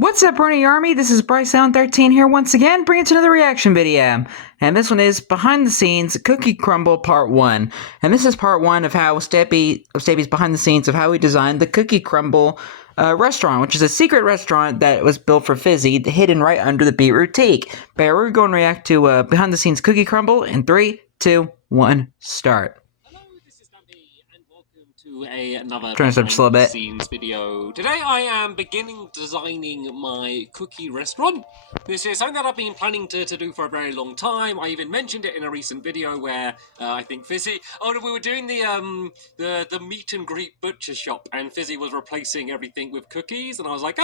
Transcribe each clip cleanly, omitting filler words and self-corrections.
What's up, Bernie Army? This is BryceAllen13 here once again, bringing to another reaction video. And this one is Behind the Scenes Cookie Crumble Part 1. And this is Part 1 of how Stampy's behind the scenes of how he designed the Cookie Crumble restaurant, which is a secret restaurant that was built for Fizzy, hidden right under the Beetroot Teak. But yeah, we're going to react to Behind the Scenes Cookie Crumble in 3, 2, 1, start. Hello, this is Stampy, and welcome to another Turn this up just a little bit. scenes video. Today I am beginning designing my cookie restaurant. This is something that I've been planning to do for a very long time. I even mentioned it in a recent video where I think Fizzy, we were doing the meet and greet butcher shop, and Fizzy was replacing everything with cookies, and I was like,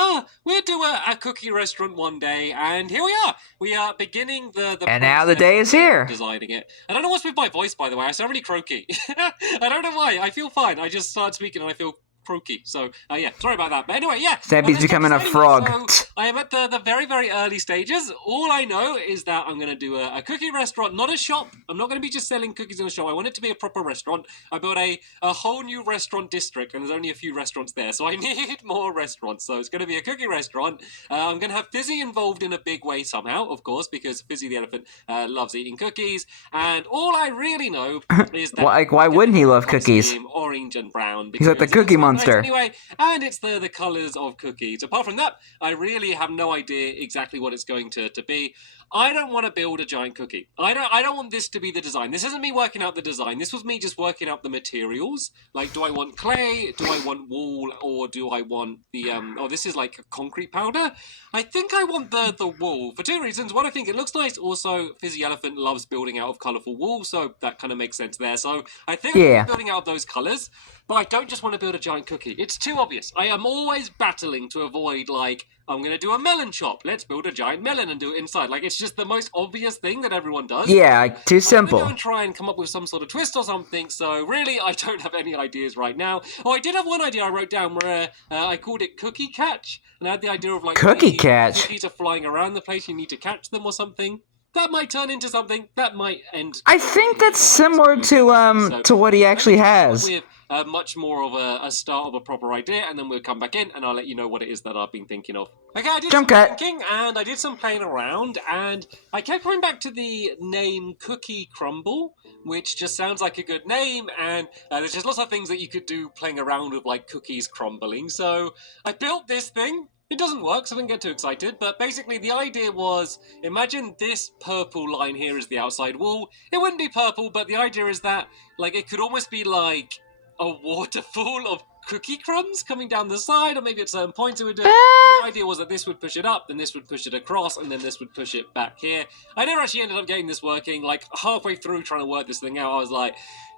we'll do a cookie restaurant one day, and here we are. We are beginning the and now the day is here. Designing it. I don't know what's with my voice, by the way. I sound really croaky. I don't know why. I feel fine. I just started speaking and I feel croaky. So, yeah, sorry about that. But anyway, yeah. Stampy's becoming a frog. So, I am at the very, very early stages. All I know is that I'm going to do a cookie restaurant, not a shop. I'm not going to be just selling cookies in a shop. I want it to be a proper restaurant. I built a whole new restaurant district, and there's only a few restaurants there, so I need more restaurants. So it's going to be a cookie restaurant. I'm going to have Fizzy involved in a big way somehow, of course, because Fizzy the elephant loves eating cookies. And all I really know is that... why wouldn't he love cookies? Orange and brown. He's like the Cookie Monster. Anyway, and it's the colours of cookies. Apart from that, I really have no idea exactly what it's going to be. I don't want to build a giant cookie. I don't want this to be the design. This isn't me working out the design. This was me just working out the materials. Like, do I want clay? Do I want wool? Or do I want the this is like concrete powder? I think I want the wool for two reasons. One, I think it looks nice. Also, Fizzy Elephant loves building out of colourful wool, so that kind of makes sense there. So I think I'm building out of those colours. But I don't just want to build a giant cookie. It's too obvious. I am always battling to avoid, like, I'm going to do a melon shop. Let's build a giant melon and do it inside. Like, it's just the most obvious thing that everyone does. Yeah, too simple. I'm going to try and come up with some sort of twist or something. So, really, I don't have any ideas right now. Oh, I did have one idea I wrote down where I called it Cookie Catch. And I had the idea of, like, Cookie Catch? Cookies are flying around the place. You need to catch them or something. That might turn into something. That might end... I think that's similar to what he actually has. With much more of a start of a proper idea, and then we'll come back in, and I'll let you know what it is that I've been thinking of. Okay, I did some thinking, and I did some playing around, and I kept coming back to the name Cookie Crumble, which just sounds like a good name, and there's just lots of things that you could do playing around with, like cookies crumbling. So I built this thing. It doesn't work, so I didn't get too excited, but basically the idea was, imagine this purple line here is the outside wall. It wouldn't be purple, but the idea is that, like, it could almost be like a waterfall of cookie crumbs coming down the side, or maybe at certain points it would do it. The idea was that this would push it up, then this would push it across, and then this would push it back here. I never actually ended up getting this working. Like, halfway through trying to work this thing out, I was like,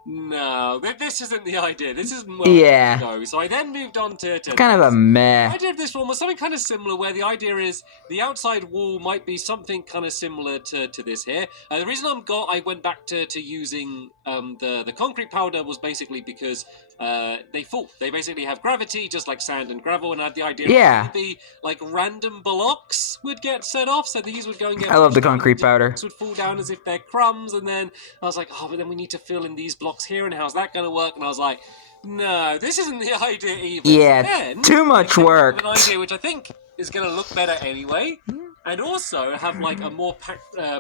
no, this isn't the idea. This isn't where I go. So I then moved on to kind of a meh. The idea of this one was something kind of similar, where the idea is the outside wall might be something kind of similar to this here. The reason I went back to using the concrete powder was basically because they fall. They basically have gravity, just like sand and gravel, and I had the idea that maybe like random blocks would get set off, so these would go and get... I love the concrete powder. Would fall down as if they're crumbs, and then I was like, but then we need to fill in these blocks here, and how's that going to work? And I was like, no, this isn't the idea either. Yeah, then, too much work. An idea which I think is going to look better anyway, and also have like a more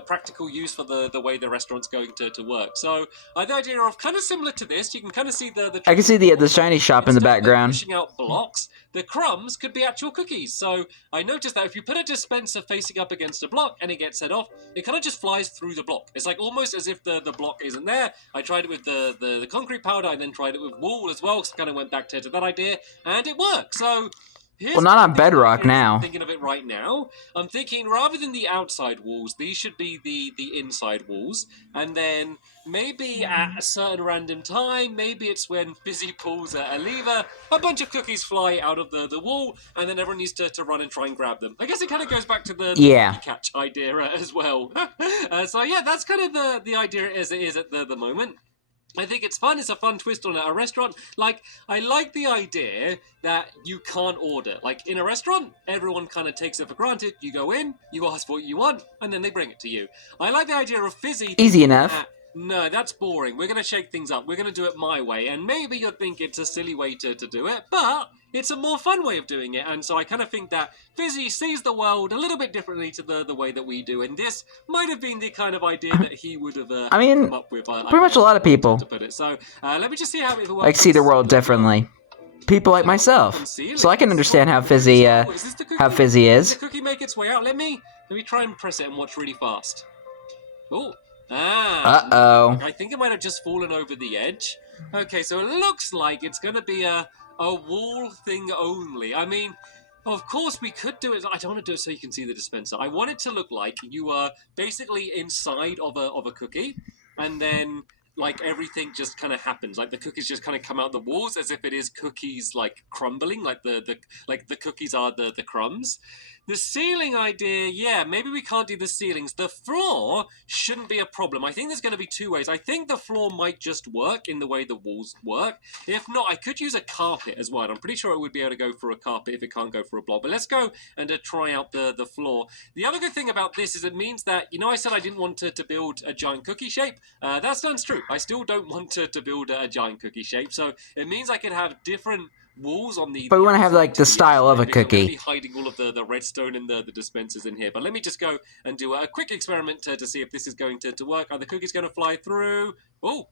practical use for the way the restaurant's going to work. So I had the idea of kind of similar to this. You can kind of see the I can see the shiny shop in the background. Pushing out blocks. The crumbs could be actual cookies. So I noticed that if you put a dispenser facing up against a block and it gets set off, it kind of just flies through the block. It's like almost as if the block isn't there. I tried it with the concrete powder. I then tried it with wool as well, because I kind of went back to that idea, and it works. So well, not on bedrock now. I'm thinking of it right now. I'm thinking rather than the outside walls, these should be the inside walls. And then maybe at a certain random time, maybe it's when Fizzy pulls a lever, a bunch of cookies fly out of the wall, and then everyone needs to run and try and grab them. I guess it kind of goes back to the cookie catch idea as well. So yeah, that's kind of the idea as it is at the moment. I think it's fun. It's a fun twist on a restaurant. Like, I like the idea that you can't order. Like, in a restaurant, everyone kind of takes it for granted. You go in, you ask what you want, and then they bring it to you. I like the idea of Fizzy. Easy enough. No, that's boring. We're going to shake things up. We're going to do it my way. And maybe you'll think it's a silly way to do it, but it's a more fun way of doing it. And so I kind of think that Fizzy sees the world a little bit differently to the way that we do. And this might have been the kind of idea that he would have come up with. Pretty much a lot of people. To put it. So let me just see how it works. Like, see the world differently. People like myself. So I can understand how Fizzy, how Fizzy is. Does the cookie make its way out? Let me try and press it and watch really fast. Oh. Ah. Uh-oh. I think it might have just fallen over the edge. Okay, so it looks like it's going to be a wall thing only. I mean, of course we could do it. I don't want to do it so you can see the dispenser. I want it to look like you are basically inside of a cookie, and then like everything just kind of happens. Like the cookies just kind of come out the walls as if it is cookies like crumbling, like the cookies are the crumbs. The ceiling idea, yeah, maybe we can't do the ceilings. The floor shouldn't be a problem. I think there's going to be two ways. I think the floor might just work in the way the walls work. If not, I could use a carpet as well. I'm pretty sure it would be able to go for a carpet if it can't go for a block. But let's go and try out the floor. The other good thing about this is it means that, you know, I said I didn't want to build a giant cookie shape. That sounds true. I still don't want to build a giant cookie shape. So it means I could have different walls on the... But we want to have, like, the style of a cookie. I'm going to be hiding all of the redstone and the dispensers in here. But let me just go and do a quick experiment to see if this is going to work. Are the cookies going to fly through? Oh!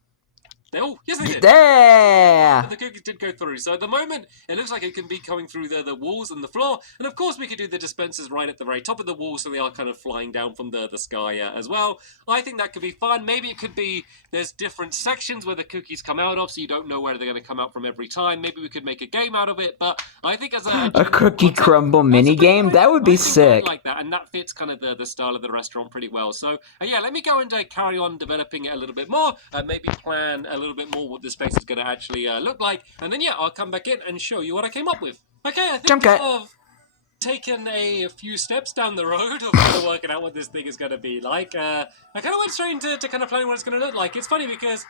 Yes, they did. Yeah. The cookies did go through. So at the moment, it looks like it can be coming through the walls and the floor. And of course, we could do the dispensers right at the very top of the wall, so they are kind of flying down from the sky as well. I think that could be fun. Maybe it could be there's different sections where the cookies come out of, so you don't know where they're going to come out from every time. Maybe we could make a game out of it. But I think as a cookie crumble mini game, that would be sick. I like that, and that fits kind of the style of the restaurant pretty well. So yeah, let me go and carry on developing it a little bit more. Maybe plan a little bit more what the space is going to actually look like, and then yeah, I'll come back in and show you what I came up with. Okay, I think I've taken a few steps down the road of kind of working out what this thing is going to be like. I kind of went straight into kind of planning what it's going to look like. It's funny because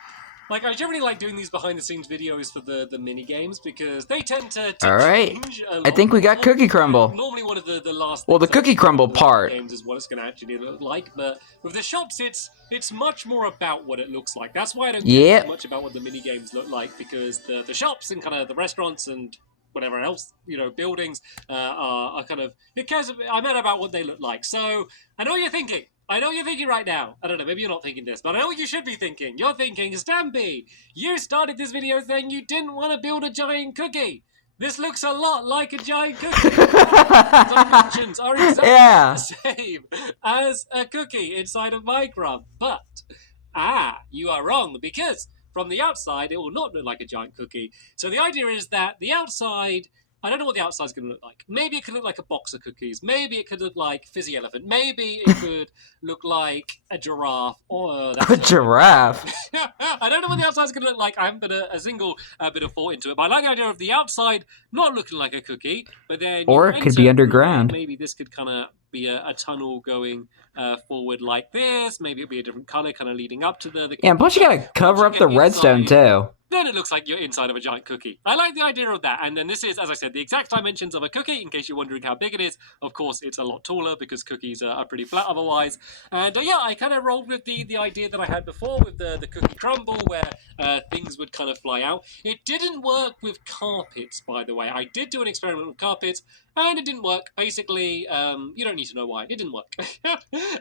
like I generally like doing these behind the scenes videos for the mini games because they tend to all right. Change a lot. I think we got cookie crumble. Normally one of the last the cookie crumble part games is what it's going to actually look like, but with the shops it's much more about what it looks like. That's why I don't care so much about what the mini games look like, because the shops and kind of the restaurants and whatever else, you know, buildings are kind of, it cares. I meant about what they look like. So I know what you're thinking. I know what you're thinking right now. I don't know, maybe you're not thinking this, but I know what you should be thinking. You're thinking, Stampy, you started this video saying you didn't want to build a giant cookie. This looks a lot like a giant cookie. Dimensions are exactly the same as a cookie inside of Minecraft. But, you are wrong, because from the outside, it will not look like a giant cookie. So the idea is that the outside... I don't know what the outside's going to look like. Maybe it could look like a box of cookies. Maybe it could look like Fizzy Elephant. Maybe it could look like a giraffe. A giraffe? I don't know what the outside's going to look like. I haven't put a single bit of thought into it. But I like the idea of the outside not looking like a cookie. But then or it could be underground. Maybe this could kind of be a tunnel going forward like this. Maybe it'll be a different color kind of leading up to the yeah, plus you got to cover up the redstone too. Then it looks like you're inside of a giant cookie. I like the idea of that. And then this is, as I said, the exact dimensions of a cookie, in case you're wondering how big it is. Of course, it's a lot taller because cookies are pretty flat otherwise. And yeah, I kind of rolled with the idea that I had before with the cookie crumble, where things would kind of fly out. It didn't work with carpets, by the way. I did do an experiment with carpets, and it didn't work. Basically, you don't need to know why. It didn't work.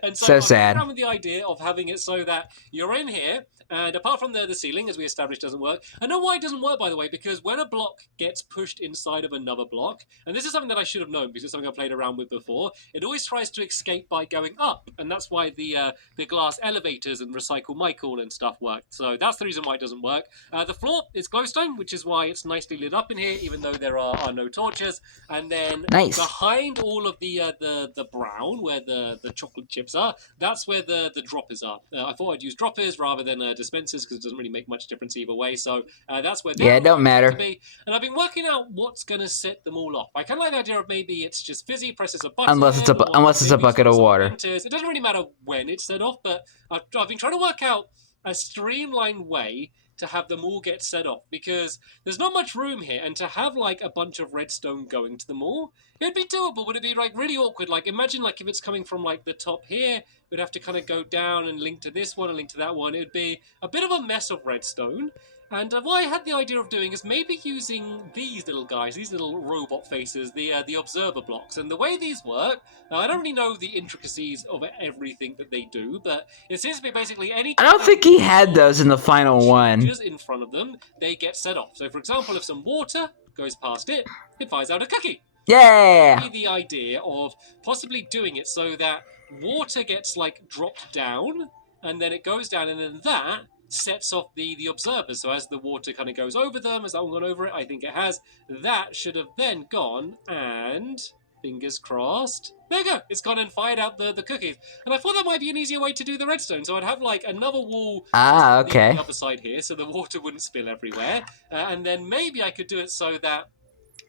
And so sad. I went with the idea of having it so that you're in here, and apart from the ceiling, as we established, doesn't work. I know why it doesn't work, by the way, because when a block gets pushed inside of another block, and this is something that I should have known because it's something I played around with before, it always tries to escape by going up, and that's why the glass elevators and Recycle Michael and stuff work. So that's the reason why it doesn't work. The floor is glowstone, which is why it's nicely lit up in here, even though there are no torches. And then behind all of the brown, where the chocolate chips are, that's where the droppers are. I thought I'd use droppers rather than dispensers because it doesn't really make much difference either way. So that's where it don't matter. To be. And I've been working out what's going to set them all off. I kind of like the idea of maybe it's just Fizzy presses a button. Unless it's a bucket of water. It doesn't really matter when it's set off, but I've been trying to work out a streamlined way to have them all get set off, because there's not much room here, and to have like a bunch of redstone going to them all, it'd be doable, but it'd be like really awkward. Like imagine like if it's coming from like the top here, we'd have to kind of go down and link to this one and link to that one. It'd be a bit of a mess of redstone. And what I had the idea of doing is maybe using these little guys, these little robot faces, the observer blocks. And the way these work, now I don't really know the intricacies of everything that they do, but it seems to be basically any. I don't think he had those in the final one. In front of them, they get set off. So, for example, if some water goes past it, it fires out a cookie. Yeah. The idea of possibly doing it so that water gets like dropped down, and then it goes down, and then that sets off the observers. So as the water kind of goes over them, has that one gone over it? I think it has. That should have then gone and, fingers crossed, there you go. It's gone and fired out the cookies. And I thought that might be an easier way to do the redstone. So I'd have like another wall on the other side here, so the water wouldn't spill everywhere. And then maybe I could do it so that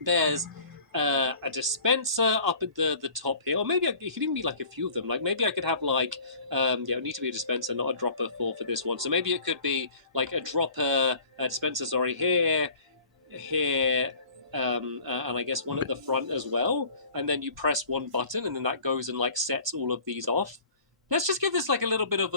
there's a dispenser up at the top here, or maybe it could even be like a few of them. Like maybe I could have like it would need to be a dispenser, not a dropper for this one. So maybe it could be like a dropper, a dispenser, sorry, here, and I guess one at the front as well. And then you press one button, and then that goes and like sets all of these off. Let's just give this like a little bit of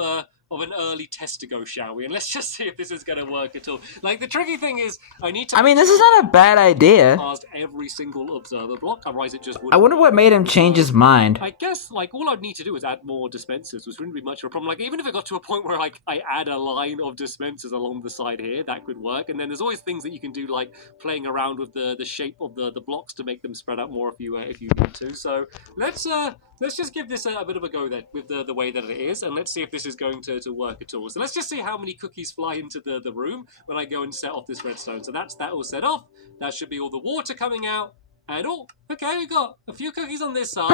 an early test to go, shall we? And let's just see if this is going to work at all. Like, the tricky thing is, I need to... I mean, this is not a bad idea. ...past every single observer block, otherwise it just wouldn't... I wonder what made him change his mind. I guess, like, all I'd need to do is add more dispensers, which wouldn't be much of a problem. Like, even if it got to a point where, like, I add a line of dispensers along the side here, that could work. And then there's always things that you can do, like playing around with the shape of the blocks to make them spread out more if you need to. So let's just give this a bit of a go then, with the way that it is, and let's see if this is going to work at all. So let's just see how many cookies fly into the room when I go and set off this redstone. So that's that all set off. That should be all the water coming out. And okay, we got a few cookies on this side.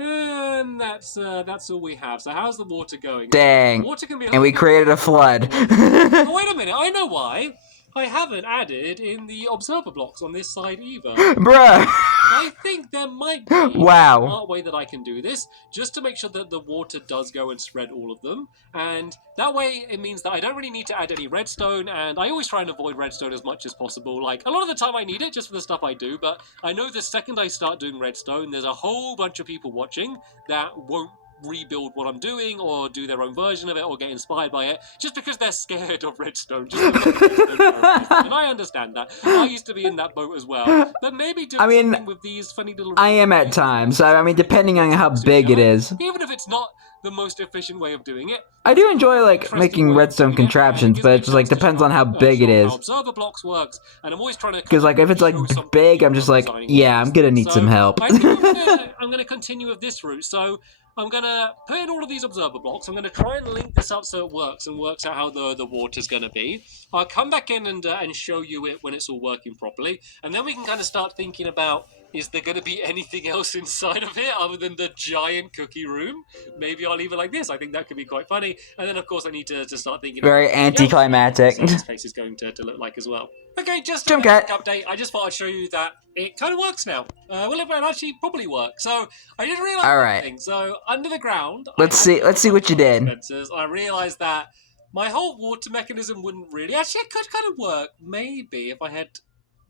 And that's all we have. So how's the water going? Dang. Water can be and we created a flood. Oh, wait a minute, I know why. I haven't added in the observer blocks on this side either. Bruh. I think there might be a smart way that I can do this, just to make sure that the water does go and spread all of them. And that way it means that I don't really need to add any redstone, and I always try and avoid redstone as much as possible. Like, a lot of the time I need it just for the stuff I do, but I know the second I start doing redstone, there's a whole bunch of people watching that won't rebuild what I'm doing or do their own version of it or get inspired by it just because they're scared of redstone. And I understand that. I used to be in that boat as well. But maybe do something with these funny little... I am at times. I mean, depending on how big it is. Even if it's not the most efficient way of doing it. I do enjoy, like, making redstone contraptions, but it just, like, depends on how big it is. Observer blocks works, and I'm always trying to... Because, like, if it's, like, big, I'm just like, yeah, I'm gonna need some help. I think I'm gonna continue with this route, so... I'm going to put in all of these observer blocks. I'm going to try and link this up so it works and works out how the water's going to be. I'll come back in and show you it when it's all working properly. And then we can kind of start thinking about, is there going to be anything else inside of it other than the giant cookie room? Maybe I'll leave it like this. I think that could be quite funny. And then, of course, I need to start thinking very anticlimactic. What this face is going to look like as well. Okay, just a quick update. I just thought I'd show you that it kind of works now. Well, it might actually probably work. So I didn't realize anything. So under the ground, let's see what you did. I realized that my whole water mechanism wouldn't really. Actually, it could kind of work. Maybe if I had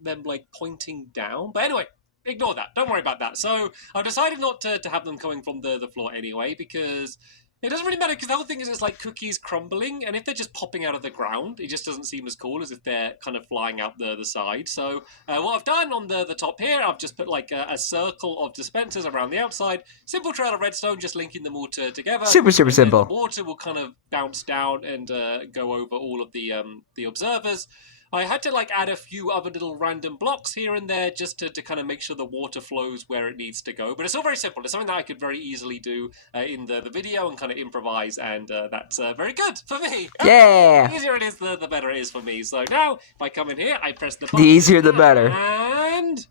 them like pointing down. But anyway, ignore that. Don't worry about that. So I've decided not to have them coming from the floor anyway, because it doesn't really matter, because the whole thing is it's like cookies crumbling, and if they're just popping out of the ground, it just doesn't seem as cool as if they're kind of flying out the side. So what I've done on the top here, I've just put like a circle of dispensers around the outside, simple trail of redstone, just linking them all together. Super simple. The water will kind of bounce down and go over all of the observers. I had to like add a few other little random blocks here and there just to kind of make sure the water flows where it needs to go. But it's all very simple. It's something that I could very easily do in the video and kind of improvise, and that's very good for me. Yeah! The easier it is, the better it is for me. So now, if I come in here, I press the button. The easier the better. And...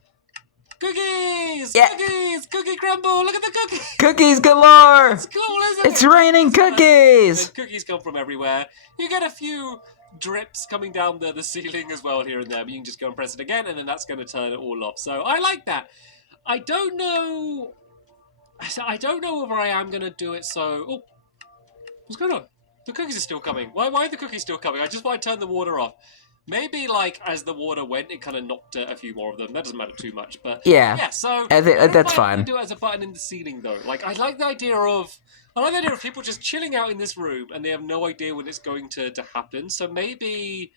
cookies! Yeah. Cookies! Cookie crumble! Look at the cookies! Cookies galore! It's cool, isn't it? It's raining cookies! And cookies come from everywhere. You get a few drips coming down the ceiling as well here and there, but you can just go and press it again, and then that's going to turn it all off. So I like that. I don't know whether I am going to do it so... Oh, what's going on? The cookies are still coming. Why are the cookies still coming? I just want to turn the water off. Maybe, like, as the water went, it kind of knocked a few more of them. That doesn't matter too much. But, Yeah. so... That's fine. I do it as a button in the ceiling, though. Like, I like the idea of people just chilling out in this room, and they have no idea when it's going to happen. So maybe...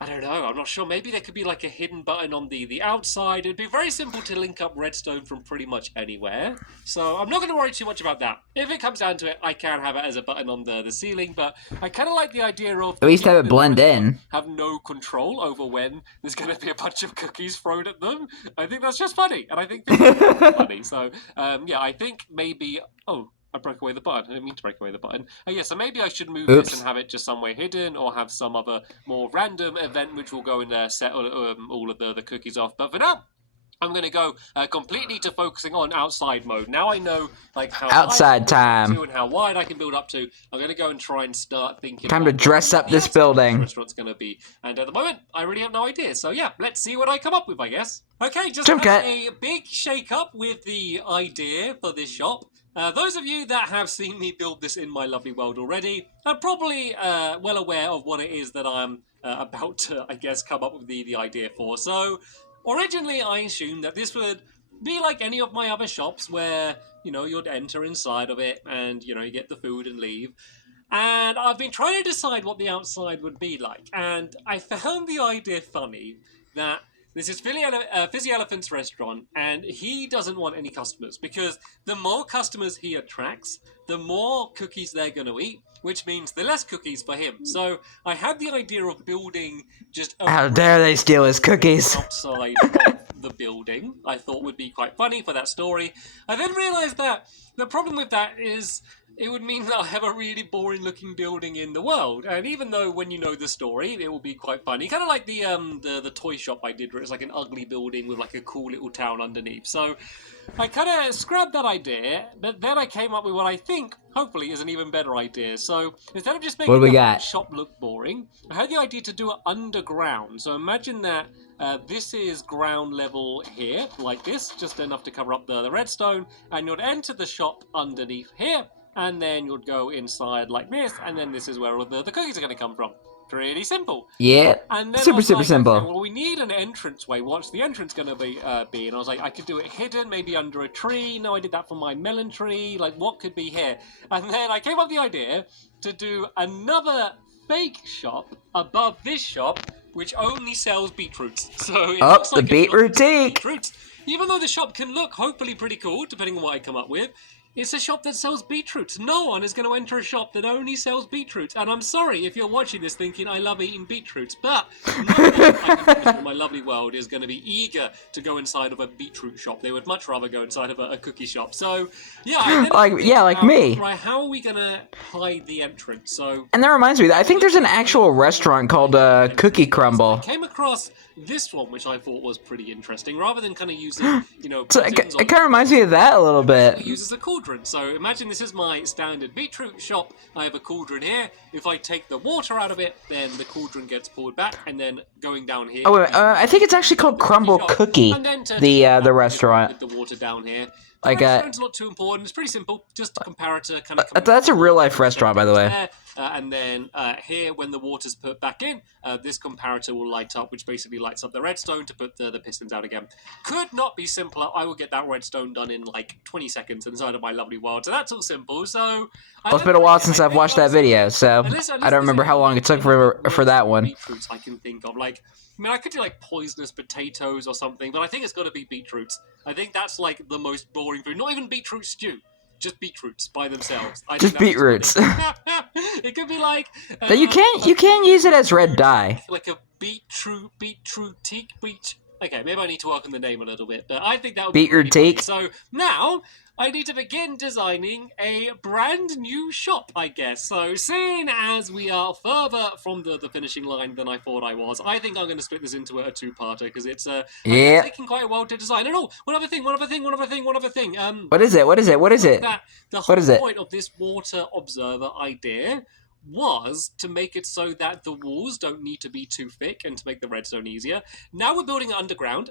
I don't know, I'm not sure. Maybe there could be like a hidden button on the outside. It'd be very simple to link up redstone from pretty much anywhere. So I'm not going to worry too much about that. If it comes down to it, I can have it as a button on the ceiling, but I kind of like the idea of... At least have it blend in. Have no control over when there's going to be a bunch of cookies thrown at them. I think that's just funny, and I think this is funny. So, yeah, I think maybe... Oh, I broke away the button. I didn't mean to break away the button. Yeah, so maybe I should move this and have it just somewhere hidden, or have some other more random event which will go in there, set all of the cookies off. But for now, I'm going to go completely to focusing on outside mode. Now I know like how outside time and how wide I can build up to. I'm going to go and try and start thinking. Time to dress up this building. Restaurant's going to be, and at the moment I really have no idea. So yeah, let's see what I come up with, I guess. Okay, just a big shake up with the idea for this shop. Those of you that have seen me build this in my lovely world already are probably well aware of what it is that I'm about to, I guess, come up with the idea for. So, originally I assumed that this would be like any of my other shops where, you know, you'd enter inside of it and, you know, you get the food and leave. And I've been trying to decide what the outside would be like. And I found the idea funny that... This is Fizzy Elephant's restaurant, and he doesn't want any customers, because the more customers he attracts, the more cookies they're going to eat, which means the less cookies for him. So I had the idea of building just... How dare they steal his cookies? ...outside of the building. I thought would be quite funny for that story. I then realised that the problem with that is... it would mean that I have a really boring looking building in the world. And even though when you know the story, it will be quite funny. Kind of like the toy shop I did, where it's like an ugly building with like a cool little town underneath. So I kind of scrapped that idea, but then I came up with what I think, hopefully, is an even better idea. So instead of just making the shop look boring, I had the idea to do it underground. So imagine that this is ground level here, like this, just enough to cover up the redstone, and you'd enter the shop underneath here. And then you'd go inside like this, and then this is where all the cookies are going to come from. Pretty simple. Yeah, and then super simple. Okay, well, we need an entranceway. What's the entrance going to be? And I was like, I could do it hidden, maybe under a tree. No, I did that for my melon tree. Like, what could be here? And then I came up with the idea to do another fake shop above this shop, which only sells beetroots. So it looks like the beetroot teak. Even though the shop can look hopefully pretty cool, depending on what I come up with, it's a shop that sells beetroots. No one is going to enter a shop that only sells beetroots. And I'm sorry if you're watching this thinking I love eating beetroots, but no one in my lovely world is going to be eager to go inside of a beetroot shop. They would much rather go inside of a cookie shop. So, yeah. like me. Right, how are we going to hide the entrance? So, and that reminds me, I think there's an actual restaurant called Cookie Crumble. I came across this one, which I thought was pretty interesting, rather than kind of using, you know... So it kind of reminds me of that a little bit. It uses a cauldron. So imagine this is my standard beetroot shop. I have a cauldron here. If I take the water out of it, then the cauldron gets poured back, and then going down here... Oh, wait, I think it's actually called Crumble Cookie, the restaurant. With the water down here. Like restaurant's not too important. It's pretty simple. Just a comparator kind of... That's a real-life restaurant, by the way. And then here, when the water's put back in, this comparator will light up, which basically lights up the redstone to put the pistons out again. Could not be simpler. I will get that redstone done in like 20 seconds inside of my lovely world. So that's all simple. So it's been a while since I've watched that video, so I don't remember how long it took for that one. Beetroots I can think of, like... I mean, I could do, like, poisonous potatoes or something, but I think it's got to be beetroots. I think that's, like, the most boring food. Not even beetroot stew. Just beetroots by themselves. Just beetroots. It could be, like... you can't use it as red dye. Like a beetroot teak. Okay, maybe I need to work on the name a little bit, but I think that would be... Beetroot teak. So, now... I need to begin designing a brand new shop, I guess. So, seeing as we are further from the finishing line than I thought I was, I think I'm going to split this into a two-parter, because it's taking quite a while to design. And one other thing. What is it? The whole point of this water observer idea was to make it so that the walls don't need to be too thick and to make the redstone easier. Now we're building it underground.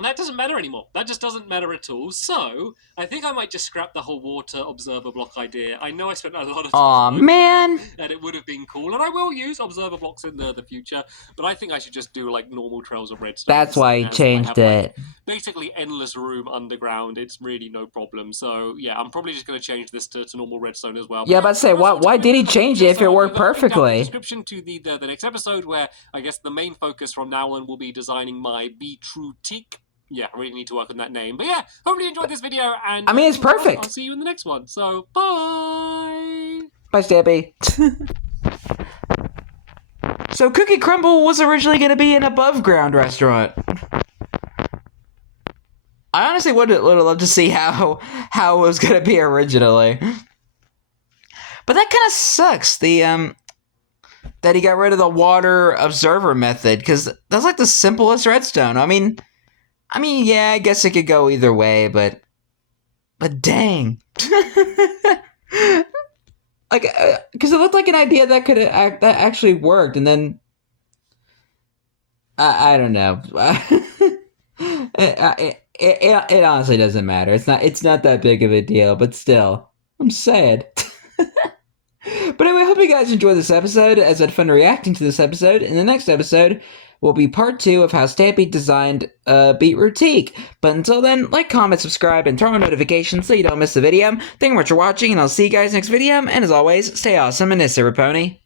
And that doesn't matter anymore. That just doesn't matter at all. So, I think I might just scrap the whole water observer block idea. I know I spent a lot of Aw, time man! and it would have been cool. And I will use observer blocks in the future. But I think I should just do, like, normal trails of redstone. That's why he changed it. Basically endless room underground. It's really no problem. So, yeah, I'm probably just going to change this to normal redstone as well. Yeah, but say, why did he change it if it worked perfectly? Description to the next episode where I guess the main focus from now on will be designing my Be True Teak. Yeah, I really need to work on that name. But yeah, hopefully you enjoyed this video, and I mean, it's perfect. I'll see you in the next one. So, bye! Bye, Stampy. So, Cookie Crumble was originally going to be an above-ground restaurant. I honestly would have loved to see how it was going to be originally. But that kind of sucks, that he got rid of the water observer method, because that's like the simplest redstone. I mean, yeah, I guess it could go either way, but dang. Like, because it looked like an idea that that actually worked, and then I don't know. It honestly doesn't matter. It's not that big of a deal, but still, I'm sad. But anyway, I hope you guys enjoyed this episode, as I had fun reacting to this episode. In the next episode will be part 2 of how Stampy designed Beetroot Teak. But until then, like, comment, subscribe, and turn on notifications so you don't miss the video. Thank you much for watching, and I'll see you guys next video. And as always, stay awesome, and this is Pony.